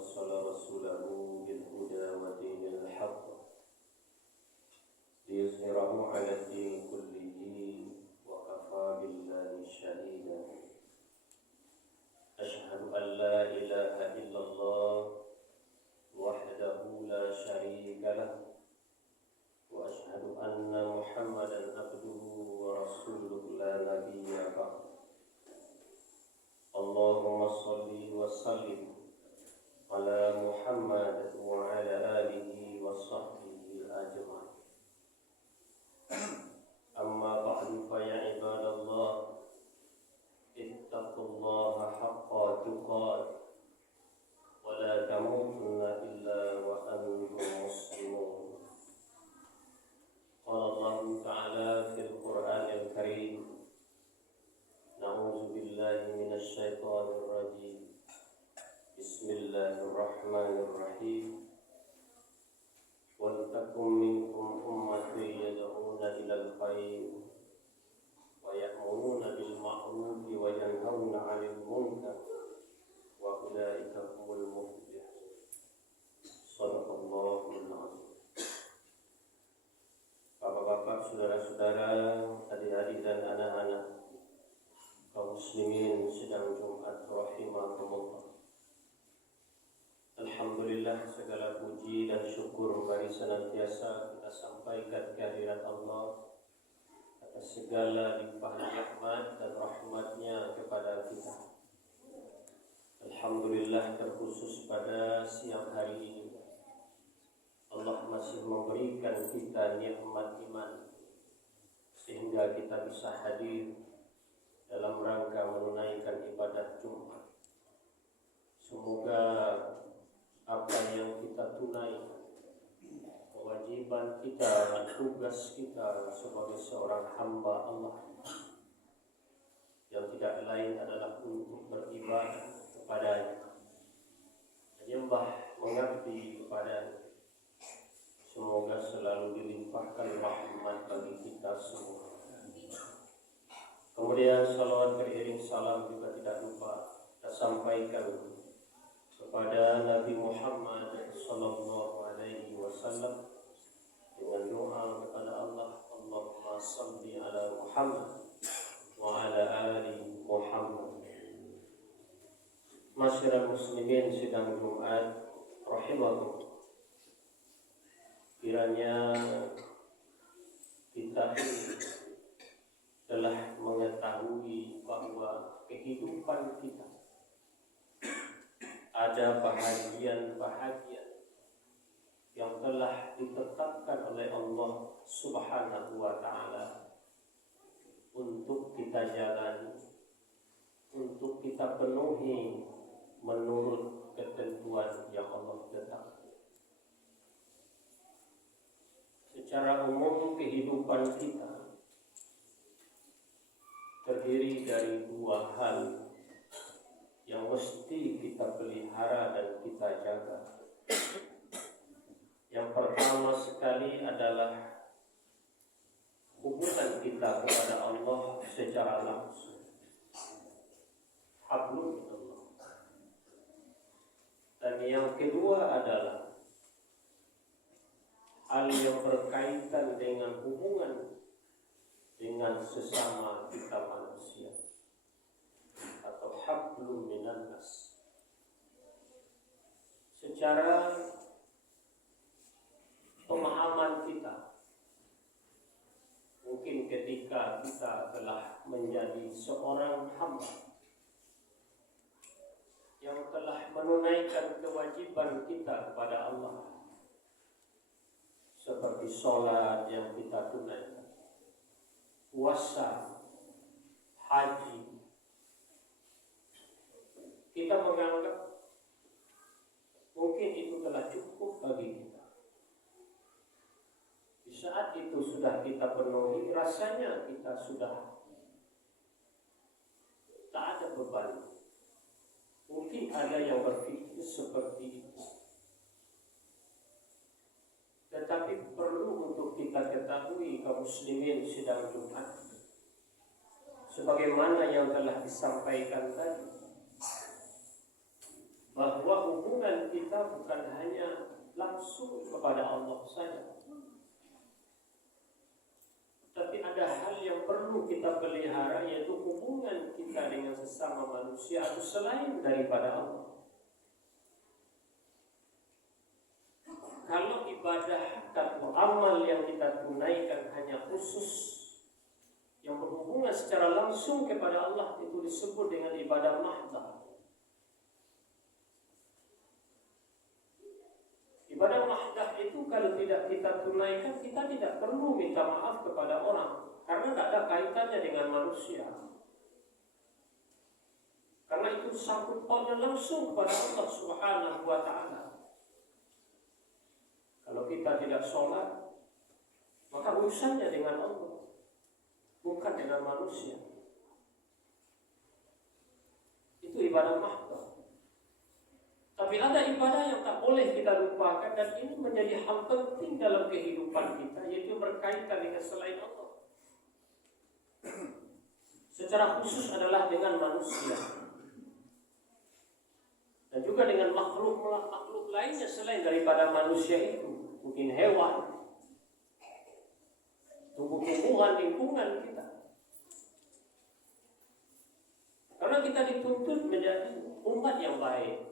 أرسل رسوله بالهدى ودين الحق ليظهره على الدين كله وكفى بالله شهيدا. أشهد أن لا إله إلا الله وحده لا شريك له وأشهد أن محمدا عبده ورسوله لا نبي بعده. اللهم صل وسلم على محمد وعلى آله وصحبه أجمعين. أما بعد فيا عباد الله اتقوا الله حق تقاته ولا تموتن إلا وأنتم مسلمون. قال الله تعالى في القرآن الكريم: نعوذ بالله من الشيطان الرجيم. بسم الله الرحمن الرحيم. ولتكن منكم أمة يدعون إلى الخير ويأمرون بالمعروف وينهون عن المنكر وأولئك هم المفلحون. صدق الله العظيم. Bapak-bapak, saudara-saudara, adik-adik dan anak-anak kaum muslimin sedang Jumat rahimakumullah. Alhamdulillah, segala puji dan syukur mari senantiasa kita sampaikan kehadirat Allah atas segala limpah nikmat dan rahmatnya kepada kita. Alhamdulillah, terkhusus pada siang hari ini Allah masih memberikan kita nikmat iman sehingga kita bisa hadir dalam rangka menunaikan ibadah Jumat. Semoga apa yang kita tunaikan, kewajiban kita, tugas kita sebagai seorang hamba Allah yang tidak lain adalah untuk beribadah kepadanya, menyembah, mengabdi kepadanya. Semoga selalu dilimpahkan rahmat bagi kita semua. Kemudian salawat beriring salam juga tidak lupa kita sampaikan kepada Nabi Muhammad sallallahu alaihi wasallam dengan doa kepada Allah, Allahumma salli ala Muhammad wa ala ali Muhammad. Masyarakat muslimin sidang Jumat rahimakumullah. Kiranya kita ini telah mengetahui bahwa kehidupan kita ada bahagian-bahagian yang telah ditetapkan oleh Allah Subhanahu wa Ta'ala untuk kita jalani, untuk kita penuhi menurut ketentuan yang Allah tetapkan. Secara umum kehidupan kita terdiri dari dua hal yang mesti kita pelihara dan kita jaga. Yang pertama sekali adalah hubungan kita kepada Allah secara langsung. Hablum minallah. Dan yang kedua adalah hal yang berkaitan dengan hubungan dengan sesama kita manusia atau hablum minan nas. Secara pemahaman kita, mungkin ketika kita telah menjadi seorang hamba yang telah menunaikan kewajiban kita kepada Allah, seperti sholat yang kita tunaikan, puasa, haji, kita menganggap mungkin itu telah cukup bagi kita. Di saat itu sudah kita penuhi, rasanya kita sudah tak ada beban. Mungkin ada yang berpikir seperti itu. Tetapi perlu untuk kita ketahui kaum muslimin sidang Jumat, sebagaimana yang telah disampaikan tadi, bahwa hubungan bukan hanya langsung kepada Allah saja, tapi ada hal yang perlu kita pelihara, yaitu hubungan kita dengan sesama manusia atau selain daripada Allah. Kalau ibadah atau amal yang kita tunaikan hanya khusus yang berhubungan secara langsung kepada Allah, itu disebut dengan ibadah mahdah. Ibadah mahdah itu kalau tidak kita tunaikan, kita tidak perlu minta maaf kepada orang, karena tidak ada kaitannya dengan manusia. Karena itu sangkut pautnya langsung kepada Allah Subhanahu wa Ta'ala. Kalau kita tidak sholat, maka urusannya dengan Allah, bukan dengan manusia. Itu ibadah mahdah. Tapi ada ibadah yang tak boleh kita lupakan, dan ini menjadi hal penting dalam kehidupan kita, yaitu berkaitan dengan selain Allah. Secara khusus adalah dengan manusia, dan juga dengan makhluk lainnya selain daripada manusia itu. Mungkin hewan, tumbuh-tumbuhan, lingkungan kita. Karena kita dituntut menjadi umat yang baik.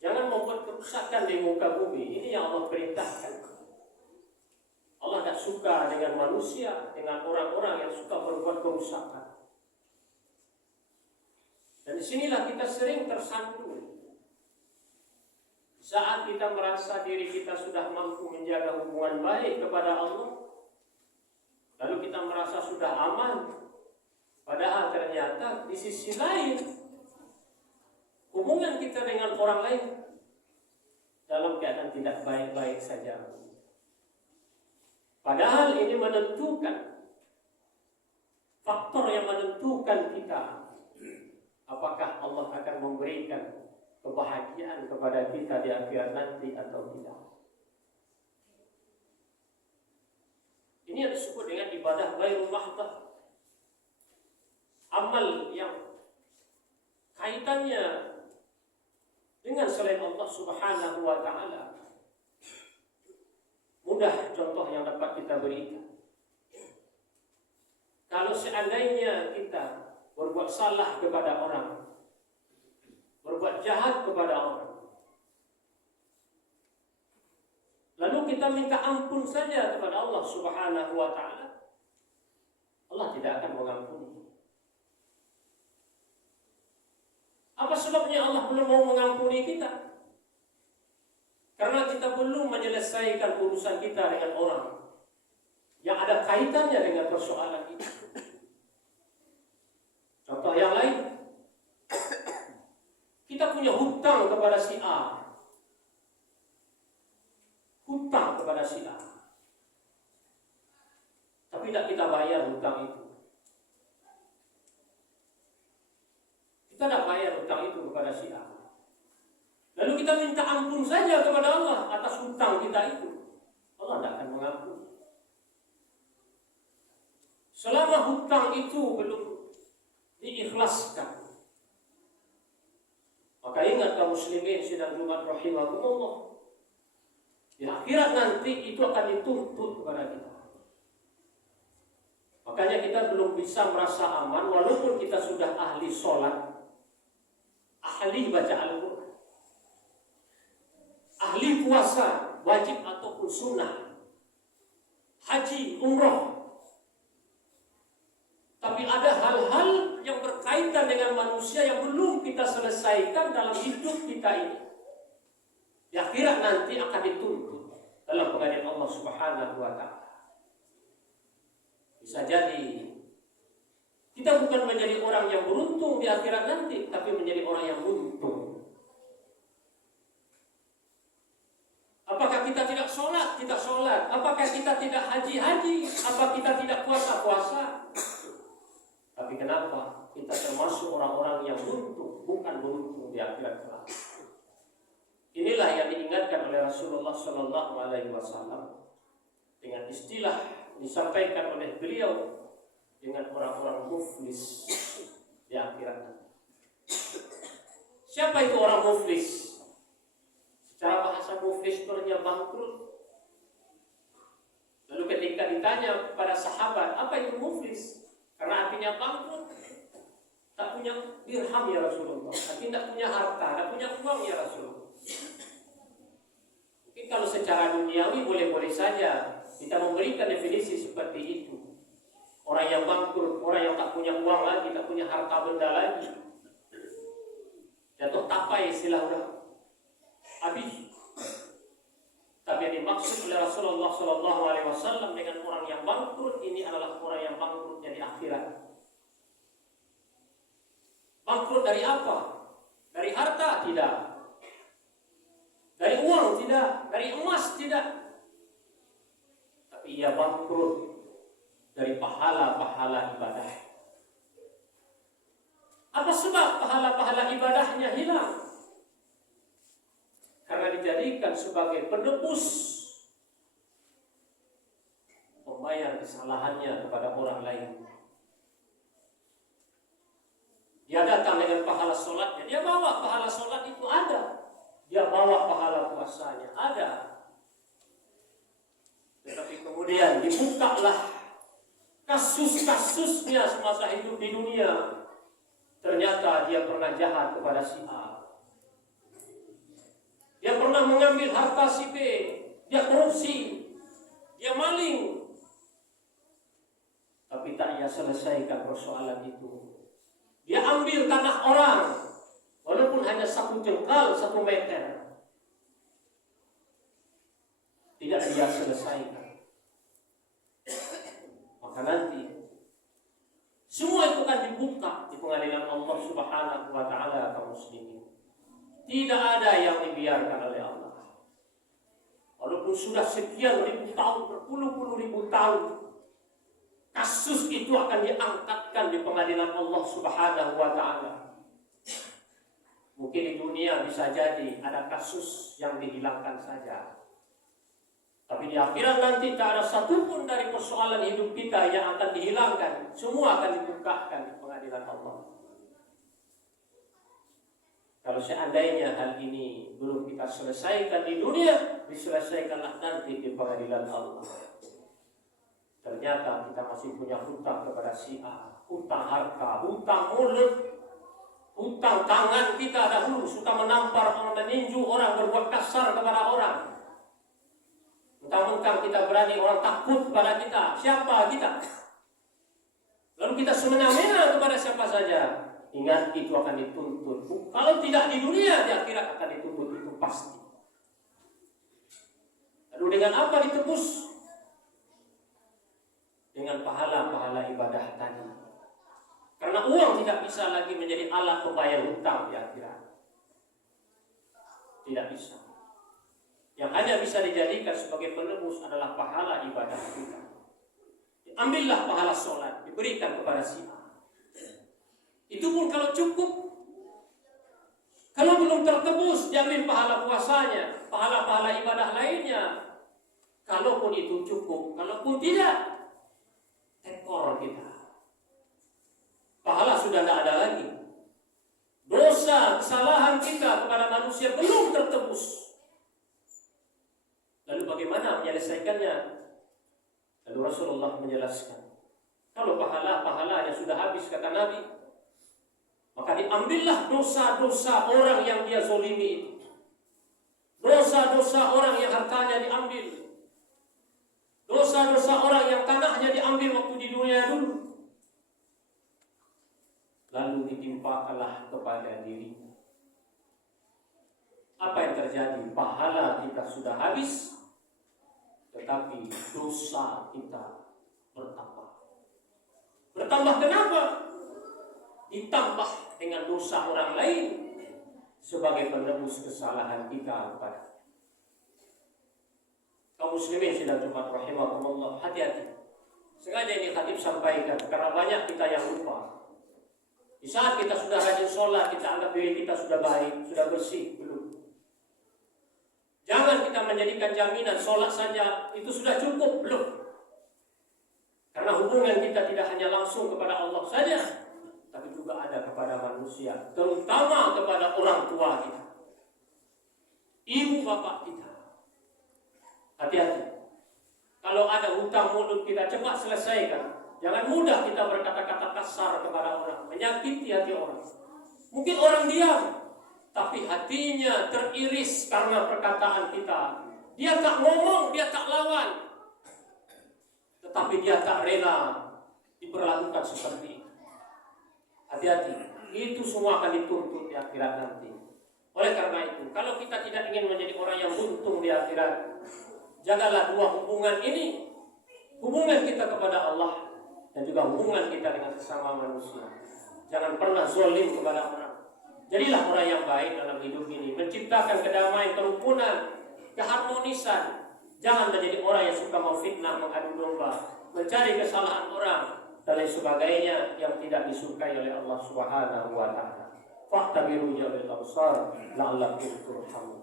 Jangan membuat kerusakan di muka bumi. Ini yang Allah perintahkan. Allah tidak suka dengan manusia, dengan orang-orang yang suka berbuat kerusakan. Dan disinilah kita sering tersandung. Saat kita merasa diri kita sudah mampu menjaga hubungan baik kepada Allah, lalu kita merasa sudah aman, padahal ternyata di sisi lain hubungan kita dengan orang lain dalam keadaan tidak baik-baik saja. Padahal ini menentukan, faktor yang menentukan kita, apakah Allah akan memberikan kebahagiaan kepada kita di akhirat nanti atau tidak. Ini yang disebut dengan ibadah ghairul mahdah. Amal yang kaitannya dengan selain Allah Subhanahu wa Ta'ala. Mudah contoh yang dapat kita berikan. Kalau seandainya kita berbuat salah kepada orang, berbuat jahat kepada orang, lalu kita minta ampun saja kepada Allah Subhanahu wa Ta'ala, Allah tidak akan mengampuni. Apa sebabnya Allah belum mau mengampuni kita? Karena kita belum menyelesaikan urusan kita dengan orang yang ada kaitannya dengan persoalan itu. Contoh yang lain, kita punya hutang kepada si A. Hutang kepada si A. Tapi tidak kita bayar hutang itu. Kita tidak bayar hutang itu kepada si A. Lalu kita minta ampun saja kepada Allah atas hutang kita itu. Allah tidak akan mengampuni. Selama hutang itu belum diikhlaskan, maka ingat kaum muslimin sidang Jumat rahimakumullah, di akhirat nanti itu akan dituntut kepada kita. Makanya kita belum bisa merasa aman walaupun kita sudah ahli sholat, ahli baca Al-Quran, ahli puasa wajib ataupun sunnah, haji, umroh. Tapi ada hal-hal yang berkaitan dengan manusia yang belum kita selesaikan dalam hidup kita ini. Di akhirat nanti akan dituntut dalam pengadilan Allah Subhanahu wa Ta'ala. Bisa jadi kita bukan menjadi orang yang beruntung di akhirat nanti, tapi menjadi orang yang beruntung. Apakah kita tidak sholat? Tidak sholat. Apakah kita tidak haji-haji? Apakah kita tidak puasa-puasa? Tapi kenapa kita termasuk orang-orang yang beruntung, bukan beruntung di akhirat kelak? Inilah yang diingatkan oleh Rasulullah Sallallahu Alaihi Wasallam dengan istilah disampaikan oleh beliau dengan orang-orang muflis di akhirat. Siapa itu orang muflis? Secara bahasa muflis itu artinya bangkrut. Lalu ketika ditanya kepada sahabat, apa itu muflis? Karena artinya bangkrut. Tak punya dirham ya Rasulullah, artinya tak punya harta, tak punya uang ya Rasulullah. Mungkin kalau secara duniawi boleh-boleh saja kita memberikan definisi seperti itu. Orang yang bangkrut, orang yang tak punya uang lagi, tak punya harta benda lagi, jatuh tapai istilah udah habis. Tapi yang dimaksud oleh Rasulullah SAW dengan orang yang bangkrut ini adalah orang yang bangkrutnya di akhirat. Bangkrut dari apa? Dari harta? Tidak. Dari uang? Tidak. Dari emas? Tidak. Tapi ia bangkrut dari pahala-pahala ibadah. Apa sebab pahala-pahala ibadahnya hilang? Karena dijadikan sebagai penebus membayar kesalahannya kepada orang lain. Dia datang dengan pahala sholatnya, dia bawa pahala sholat itu ada, dia bawa pahala puasanya ada. Tetapi kemudian dibukalah kasus-kasusnya semasa hidup di dunia. Ternyata dia pernah jahat kepada si A, dia pernah mengambil harta si B, dia korupsi, dia maling. Tapi tak ia selesaikan persoalan itu. Dia ambil tanah orang, walaupun hanya 1 jengkal, 1 meter. Tidak dia selesaikan. Maka nanti semua itu akan dibuka di pengadilan Allah Subhanahu wa Ta'ala kaum muslimin. Tidak ada yang dibiarkan oleh Allah. Walaupun sudah sekian ribu tahun, berpuluh-puluh ribu tahun, kasus itu akan diangkatkan di pengadilan Allah Subhanahu wa Ta'ala. Mungkin di dunia bisa jadi ada kasus yang dihilangkan saja, tapi di akhirat nanti tak ada satupun dari persoalan hidup kita yang akan dihilangkan. Semua akan dibukakan di pengadilan Allah. Kalau seandainya hal ini belum kita selesaikan di dunia, diselesaikanlah nanti di pengadilan Allah. Ternyata kita masih punya hutang kepada si A, hutang harta, hutang mulut, hutang tangan kita dahulu suka menampar, meninju orang, berbuat kasar kepada orang. Mentang-mentang kita berani, orang takut kepada kita. Siapa kita? Lalu kita semena-mena kepada siapa saja. Ingat, itu akan dituntut. Kalau tidak di dunia, di akhirat akan dituntut, itu pasti. Lalu dengan apa ditebus? Dengan pahala-pahala ibadah tadi. Karena uang tidak bisa lagi menjadi alat pembayar hutang di akhirat. Tidak bisa. Yang hanya bisa dijadikan sebagai penebus adalah pahala ibadah kita. Ambillah pahala sholat, diberikan kepada si A. Itu pun kalau cukup. Kalau belum tertebus, diambil pahala puasanya, pahala-pahala ibadah lainnya. Kalaupun itu cukup, kalaupun tidak, tekor kita. Pahala sudah tidak ada lagi. Dosa, kesalahan kita kepada manusia belum tertebus. Lalu bagaimana menyelesaikannya? Lalu Rasulullah menjelaskan, kalau pahala-pahalanya sudah habis, kata Nabi, maka diambillah dosa-dosa orang yang dia zolimi itu. Dosa-dosa orang yang hartanya diambil. Dosa-dosa orang yang tanahnya diambil waktu di dunia dulu. Lalu ditimpakanlah kepada dirinya. Apa yang terjadi? Pahala kita sudah habis, tetapi dosa kita bertambah. Bertambah kenapa? Ditambah dengan dosa orang lain sebagai penebus kesalahan kita kepada kaum muslimin sidang Jumat rahimahumullah. Hati-hati. Sengaja ini khatib sampaikan karena banyak kita yang lupa. Di saat kita sudah rajin sholat, kita anggap diri kita sudah baik, sudah bersih, belum. Jangan kita menjadikan jaminan sholat saja itu sudah cukup, belum. Karena hubungan kita tidak hanya langsung kepada Allah saja, tapi juga ada kepada manusia. manusia, terutama kepada orang tua kita, ibu bapak kita. Hati-hati. Kalau ada hutang mulut kita cepat selesaikan. Jangan mudah kita berkata-kata kasar kepada orang, menyakiti hati orang. Mungkin orang diam, tapi hatinya teriris karena perkataan kita. Dia tak ngomong, dia tak lawan, tetapi dia tak rela diperlakukan seperti itu. Hati-hati, itu semua akan dituntut di akhirat nanti. Oleh karena itu, kalau kita tidak ingin menjadi orang yang buntung di akhirat, jagalah dua hubungan ini, hubungan kita kepada Allah dan juga hubungan kita dengan sesama manusia. Jangan pernah zalim kepada orang. Jadilah orang yang baik dalam hidup ini, menciptakan kedamaian, kerukunan, keharmonisan. Jangan menjadi orang yang suka memfitnah, mengadu domba, mencari kesalahan orang dan lain sebagainya yang tidak disukai oleh Allah Subhanahu wa taala. Fa'tabiru ya bil absar la'allakum turhamun.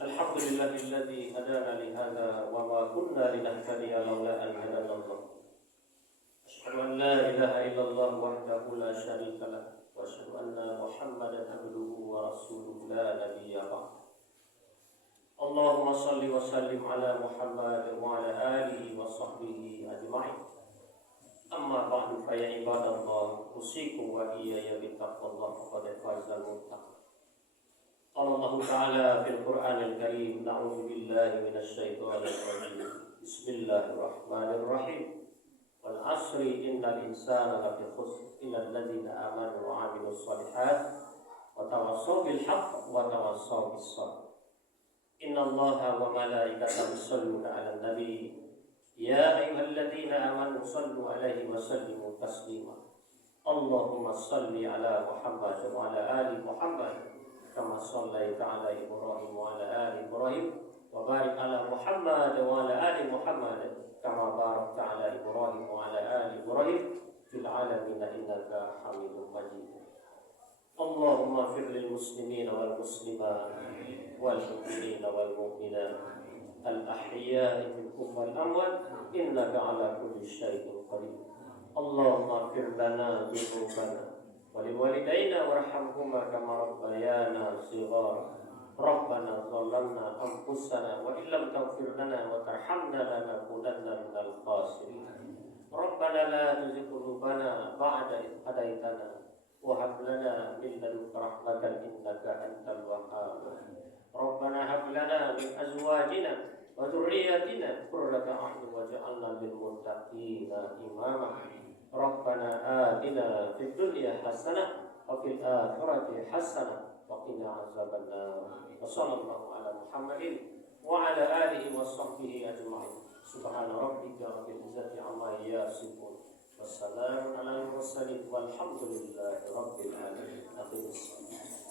Alhamdulillahilladzi hadana li hadza wa ma kunna linahtadiya laula an hadana Allah. Asyhadu an la ilaha illallah wahdahu la syarika lah wa asyhadu anna Muhammadan abduhu wa rasuluhu la nabiyya ba'd. Allahumma shalli wa sallim ala Muhammad wa ala alihi wa sahbihi ajma'in. Amma ba'du fa ya ibadallah, usikum wa iyaya bittaqwallah faqad fazal muttaqin. Allah Ta'ala fil Qur'anil Karim, na'udzu billahi minasy syaithanir rajim. Bismillahirrahmanirrahim. Wal 'asri innal insana lafi khusr illa alladziina aamanu wa 'amilus shalihat wa tawassaw bil haqq wa tawassaw bis sabr. Innallaha wa malaikatahu yusholluna 'alan nabi. Ya ayyuhalladziina aamanu shallu 'alaihi wa sallimu taslima. Allahumma shalli 'ala Muhammad wa 'ala ali Muhammad kama shallaita 'ala Ibrahim wa 'ala ali Ibrahim wa barik 'ala Muhammad wa 'ala ali Muhammad kama barakta 'ala Ibrahim wa 'ala ali Ibrahim fil 'alamin innaka Hamidum Majid. Allahumma ighfir lil muslimina wal muslimat wal mu'minina wal mu'minat al ahya'i minhum wal amwat innaka 'ala kulli syai'in qadir. Allahumma ighfir lana dzunubana ولوالدينا وارحمهما كما ربيانا صغارا. ربنا ظلمنا أنفسنا وإن لم تغفر لنا وترحمنا لنكونن من الخاسرين. ربنا لا تزغ قلوبنا بعد إذ هديتنا وهب لنا من لدنك رحمة إنك أنت الوهاب. ربنا هب لنا من أزواجنا وذرياتنا قرة أعين واجعلنا للمتقين إماما. ربنا آتنا في الدنيا حسنة وفي الآخرة حسنة وقنا عذاب النار. وصلى الله على محمد وعلى آله وصحبه أجمعين. سبحان ربك رب العزة عما يصفون والسلام على المرسلين والحمد لله رب العالمين. أقم الصلاة.